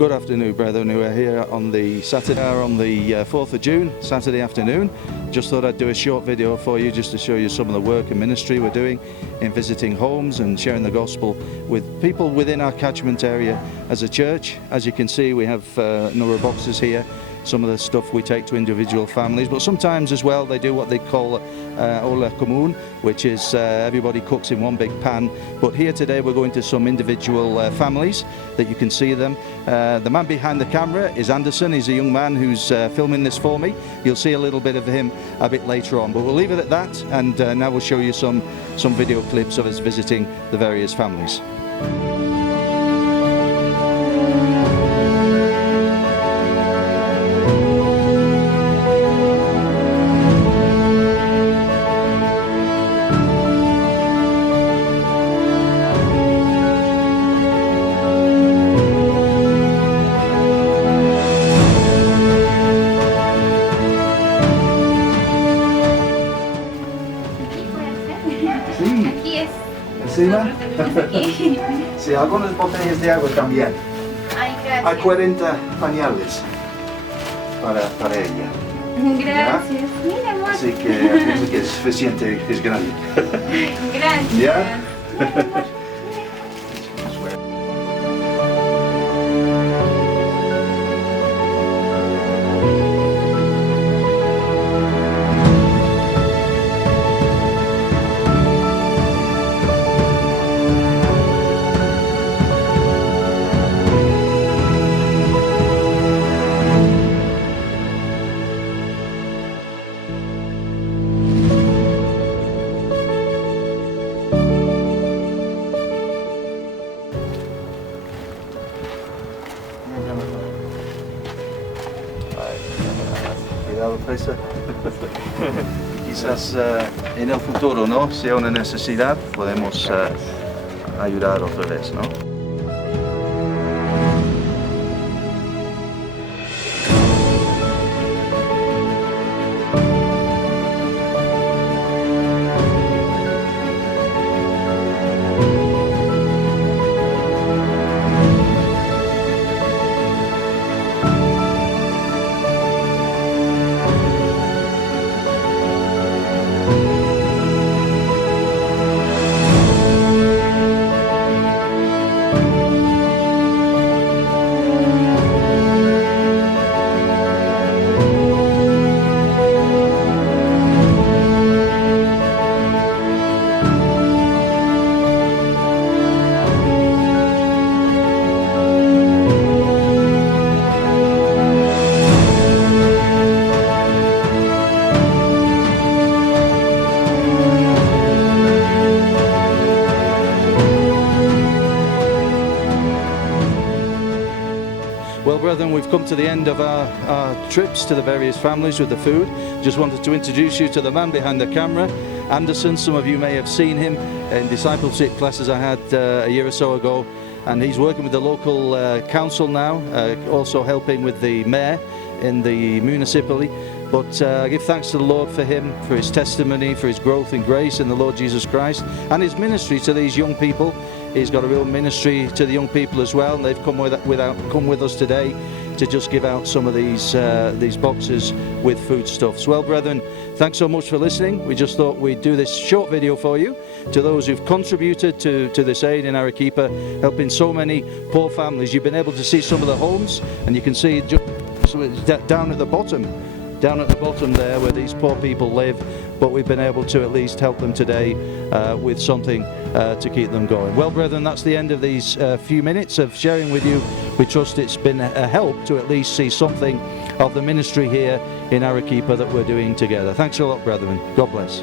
Good afternoon, brethren. We're here on the Saturday, on the 4th of June, Saturday afternoon. Just thought I'd do a short video for you just to show you some of the work and ministry we're doing in visiting homes and sharing the gospel with people within our catchment area as a church. As you can see, we have a number of boxes here. Some of the stuff we take to individual families, but sometimes as well they do what they call Ola Común, which is everybody cooks in one big pan. But here today we're going to some individual families that you can see them. The man behind the camera is Anderson. He's a young man who's filming this for me. You'll see a little bit of him a bit later on, but we'll leave it at that, and now we'll show you some video clips of us visiting the various families. Encima. Sí, algunas botellas de agua también. Ay, gracias. Hay 40 pañales para ella. Gracias. Mira, amor. Así que pienso que es suficiente, es grande. Gracias. ¿Ya? Mira, amor. Cuidado, presa. Quizás en el futuro, ¿no? Sea una necesidad, podemos ayudar otra vez, ¿no? Well, brethren, we've come to the end of our trips to the various families with the food. Just wanted to introduce you to the man behind the camera, Anderson. Some of you may have seen him in discipleship classes I had a year or so ago, and he's working with the local council now, also helping with the mayor in the municipality. But I give thanks to the Lord for him, for his testimony, for his growth in grace in the Lord Jesus Christ, and his ministry to these young people. He's got a real ministry to the young people as well, and they've come with us today to just give out some of these boxes with foodstuffs. Well, brethren, thanks so much for listening. We just thought we'd do this short video for you, to those who've contributed to this aid in Arequipa, helping so many poor families. You've been able to see some of the homes, and you can see just down at the bottom there where these poor people live, but we've been able to at least help them today with something to keep them going. Well, brethren, that's the end of these few minutes of sharing with you. We trust it's been a help to at least see something of the ministry here in Arequipa that we're doing together. Thanks a lot, brethren. God bless.